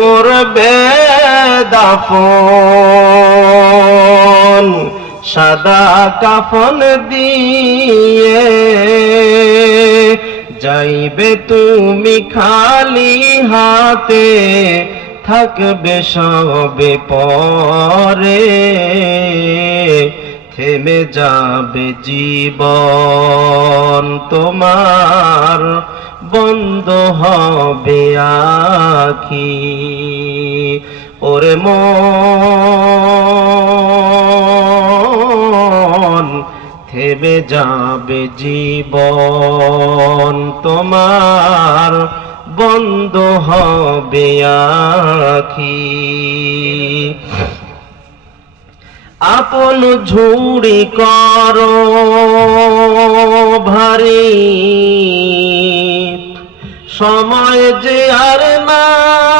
করবে দাফন সাদা কাফন দিয়ে, যাইবে তুমি খালি হাতে, থাকবে সবে পরে, থেমে যাবে জীবন তোমার, বন্ধ হবে আখি। ওরে মন, থেমে যাবে জীবন তোমার, বন্ধ হবে আখি। আপন ঝুড়ি করো ভারী, সময় যে আর না